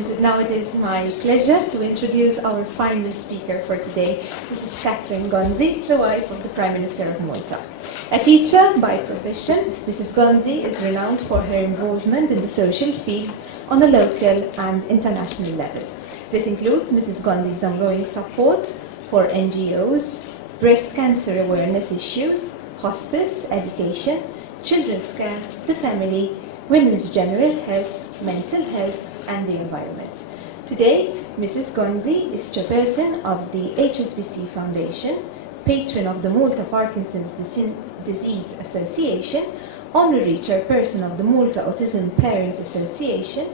And now it is my pleasure to introduce our final speaker for today, Mrs. Catherine Gonzi, the wife of the Prime Minister of Malta. A teacher by profession, Mrs. Gonzi is renowned for her involvement in the social field on a local and international level. This includes Mrs. Gonzi's ongoing support for NGOs, breast cancer awareness issues, hospice, education, children's care, the family, women's general health, mental health, and the environment. Today, Mrs. Gonzi is chairperson of the HSBC Foundation, patron of the Malta Parkinson's Disease Association, honorary chairperson of the Malta Autism Parents Association,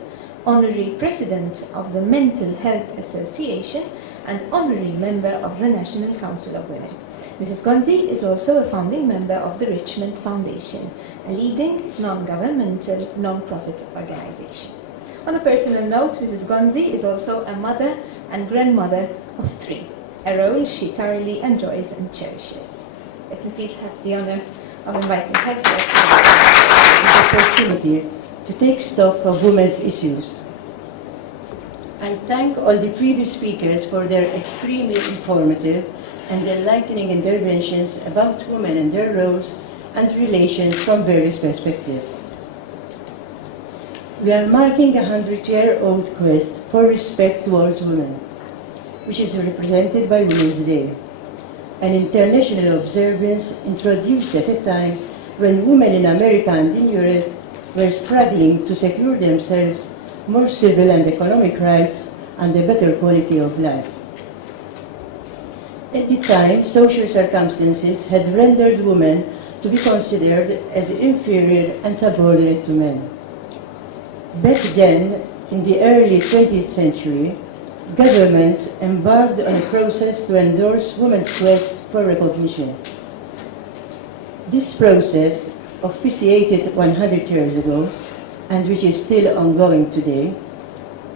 honorary president of the Mental Health Association, and honorary member of the National Council of Women. Mrs. Gonzi is also a founding member of the Richmond Foundation, a leading non-governmental, non-profit organization. On a personal note, Mrs. Gonzi is also a mother and grandmother of 3, a role she thoroughly enjoys and cherishes. Let me please have the honor of inviting her to the opportunity to take stock of women's issues. I thank all the previous speakers for their extremely informative and enlightening interventions about women and their roles and relations from various perspectives. We are marking a 100-year-old quest for respect towards women, which is represented by Women's Day, an international observance introduced at a time when women in America and in Europe were struggling to secure themselves more civil and economic rights and a better quality of life. At the time, social circumstances had rendered women to be considered as inferior and subordinate to men. Back then, in the early 20th century, governments embarked on a process to endorse women's quest for recognition. This process, officiated 100 years ago, and which is still ongoing today,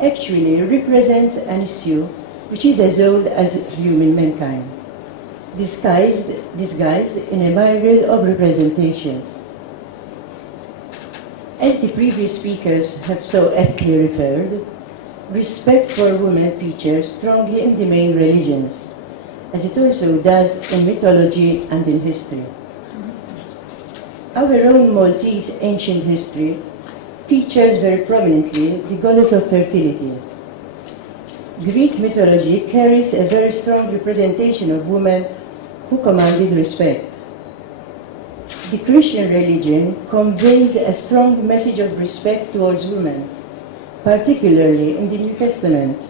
actually represents an issue which is as old as human mankind, disguised in a myriad of representations. As the previous speakers have so aptly referred, respect for women features strongly in the main religions, as it also does in mythology and in history. Our own Maltese ancient history features very prominently the goddess of fertility. Greek mythology carries a very strong representation of women who commanded respect. The Christian religion conveys a strong message of respect towards women, particularly in the New Testament.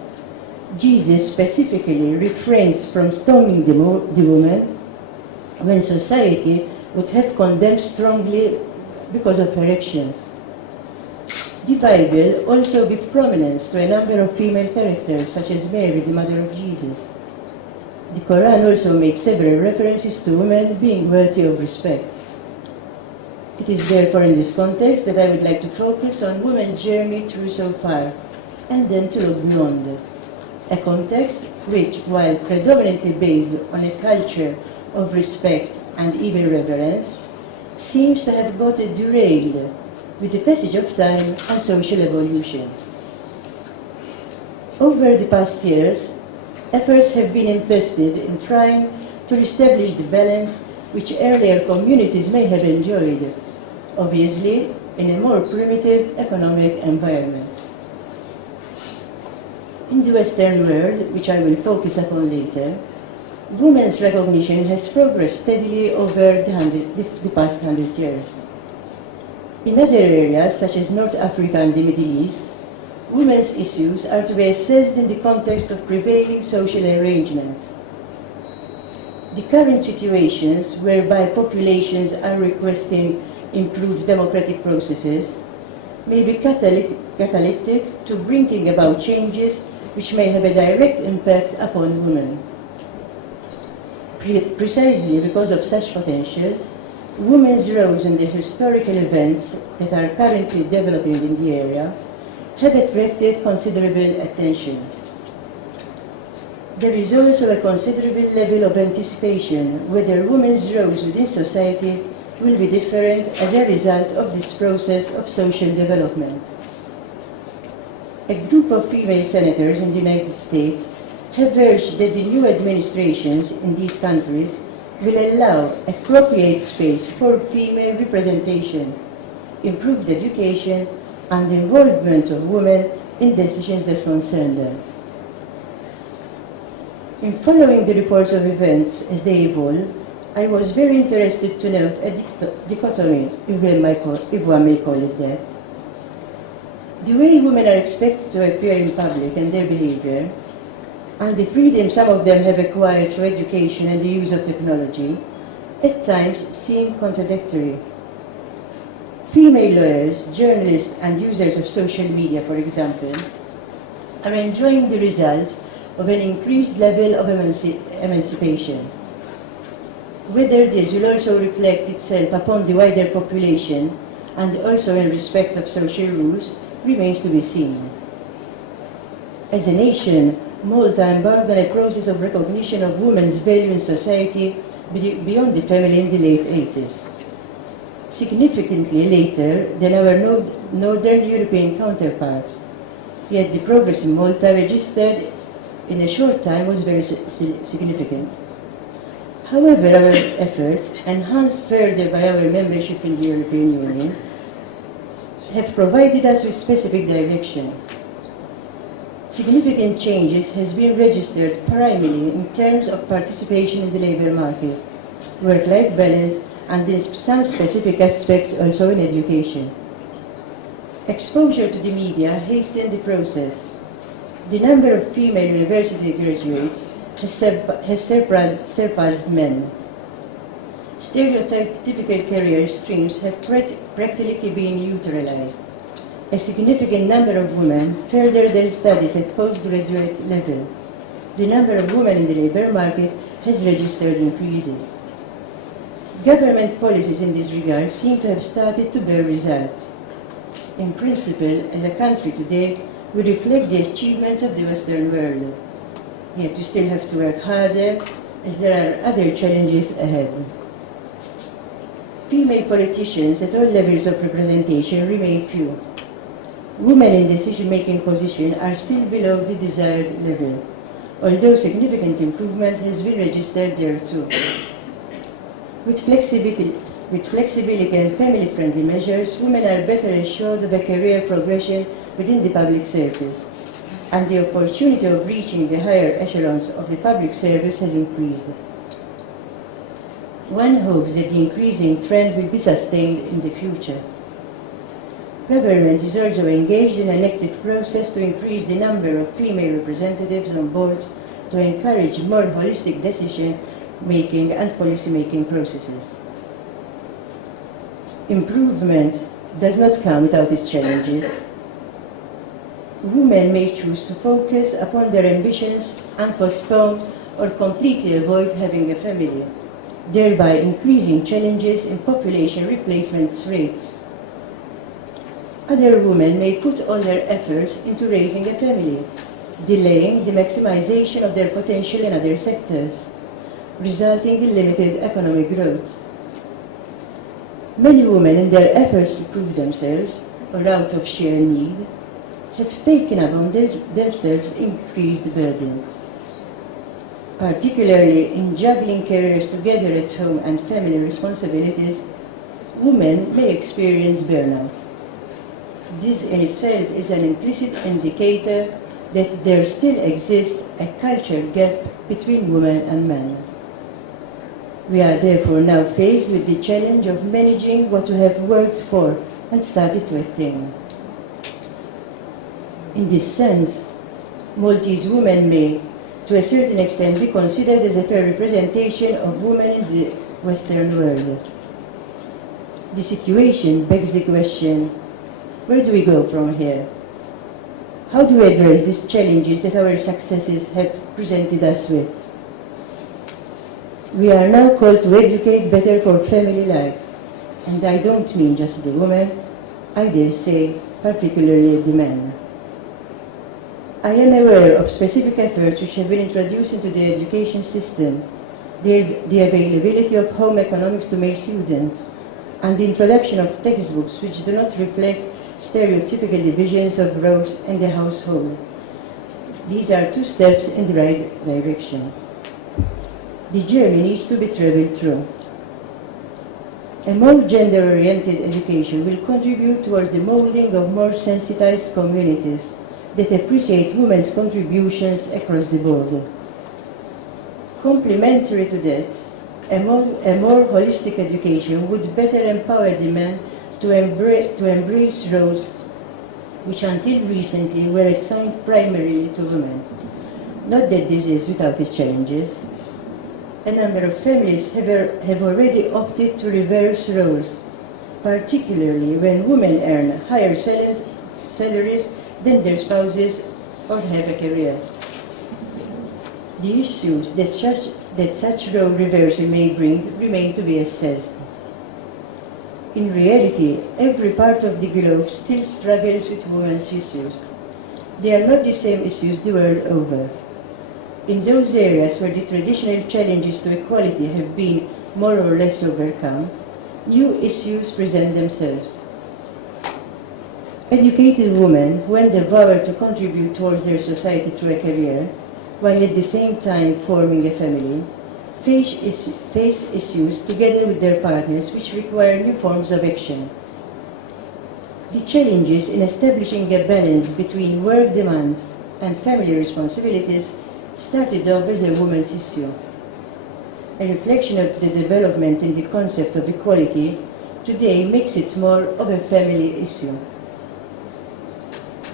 Jesus specifically refrains from stoning the woman when society would have condemned strongly because of her actions. The Bible also gives prominence to a number of female characters, such as Mary, the mother of Jesus. The Quran also makes several references to women being worthy of respect. It is therefore in this context that I would like to focus on women's journey through so far, and then to look beyond. A context which, while predominantly based on a culture of respect and even reverence, seems to have got derailed with the passage of time and social evolution. Over the past years, efforts have been invested in trying to establish the balance which earlier communities may have enjoyed, obviously in a more primitive economic environment. In the Western world, which I will focus upon later, women's recognition has progressed steadily over the past 100 years. In other areas, such as North Africa and the Middle East, women's issues are to be assessed in the context of prevailing social arrangements. The current situations whereby populations are requesting improved democratic processes may be catalytic to bringing about changes which may have a direct impact upon women. Precisely because of such potential, women's roles in the historical events that are currently developing in the area have attracted considerable attention. There is also a considerable level of anticipation whether women's roles within society will be different as a result of this process of social development. a group of female senators in the United States have urged that the new administrations in these countries will allow appropriate space for female representation, improved education, and involvement of women in decisions that concern them. In following the reports of events as they evolve, I was very interested to note a dichotomy, if one may call it that. The way women are expected to appear in public and their behavior, and the freedom some of them have acquired through education and the use of technology, at times seem contradictory. Female lawyers, journalists, and users of social media, for example, are enjoying the results of an increased level of emancipation. Whether this will also reflect itself upon the wider population and also in respect of social rules remains to be seen. As a nation, Malta embarked on a process of recognition of women's value in society beyond the family in the late 80s. Significantly later than our Northern European counterparts, yet the progress in Malta registered in a short time was very significant. However, our efforts, enhanced further by our membership in the European Union, have provided us with specific direction. Significant changes has been registered primarily in terms of participation in the labour market, work-life balance, and in some specific aspects also in education. Exposure to the media hastened the process. The number of female university graduates has surpassed men. Stereotypical career streams have practically been neutralized. A significant number of women further their studies at postgraduate level. The number of women in the labour market has registered increases. Government policies in this regard seem to have started to bear results. In principle, as a country today, we reflect the achievements of the Western world. Yet we still have to work harder, as there are other challenges ahead. Female politicians at all levels of representation remain few. Women in decision-making positions are still below the desired level, although significant improvement has been registered there too. With flexibility and family-friendly measures, women are better assured of a career progression within the public service, and the opportunity of reaching the higher echelons of the public service has increased. One hopes that the increasing trend will be sustained in the future. Government is also engaged in an active process to increase the number of female representatives on boards to encourage more holistic decision-making and policy-making processes. Improvement does not come without its challenges. Women may choose to focus upon their ambitions and postpone or completely avoid having a family, thereby increasing challenges in population replacement rates. Other women may put all their efforts into raising a family, delaying the maximization of their potential in other sectors, resulting in limited economic growth. Many women, in their efforts to prove themselves, or out of sheer need, have taken upon themselves increased burdens. Particularly in juggling careers together at home and family responsibilities, women may experience burnout. This in itself is an implicit indicator that there still exists a cultural gap between women and men. We are therefore now faced with the challenge of managing what we have worked for and started to attain. In this sense, Maltese women may, to a certain extent, be considered as a fair representation of women in the Western world. The situation begs the question, where do we go from here? How do we address these challenges that our successes have presented us with? We are now called to educate better for family life, and I don't mean just the women, I dare say particularly the men. I am aware of specific efforts which have been introduced into the education system, the availability of home economics to male students, and the introduction of textbooks which do not reflect stereotypical divisions of roles in the household. These are two steps in the right direction. The journey needs to be traveled through. A more gender-oriented education will contribute towards the molding of more sensitized communities that appreciate women's contributions across the board. Complementary to that, a more holistic education would better empower the men to embrace roles which until recently were assigned primarily to women. Not that this is without its challenges. A number of families have already opted to reverse roles, particularly when women earn higher salaries than their spouses or have a career. The issues that such role reversal may bring remain to be assessed. In reality, every part of the globe still struggles with women's issues. They are not the same issues the world over. In those areas where the traditional challenges to equality have been more or less overcome, new issues present themselves. Educated women, when they vow to contribute towards their society through a career, while at the same time forming a family, face issues together with their partners which require new forms of action. The challenges in establishing a balance between work demands and family responsibilities started off as a woman's issue. A reflection of the development in the concept of equality today makes it more of a family issue.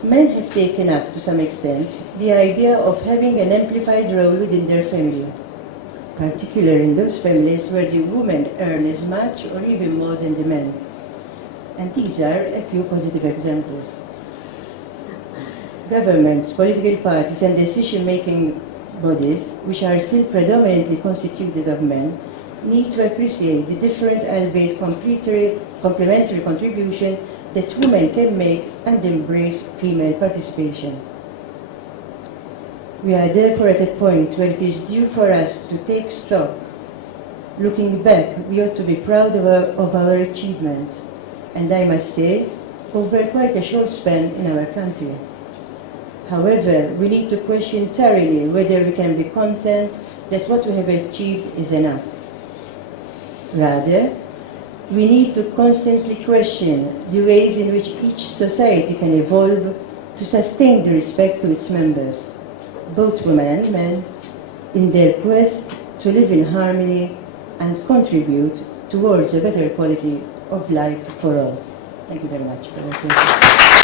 Men have taken up, to some extent, the idea of having an amplified role within their family, particularly in those families where the women earn as much or even more than the men. And these are a few positive examples. Governments, political parties, and decision-making bodies, which are still predominantly constituted of men, need to appreciate the different, albeit complementary contribution that women can make and embrace female participation. We are therefore at a point where it is due for us to take stock. Looking back, we ought to be proud of our achievement, and I must say, over quite a short span in our country. However, we need to question thoroughly whether we can be content that what we have achieved is enough. Rather, we need to constantly question the ways in which each society can evolve to sustain the respect to its members, both women and men, in their quest to live in harmony and contribute towards a better quality of life for all. Thank you very much for your attention.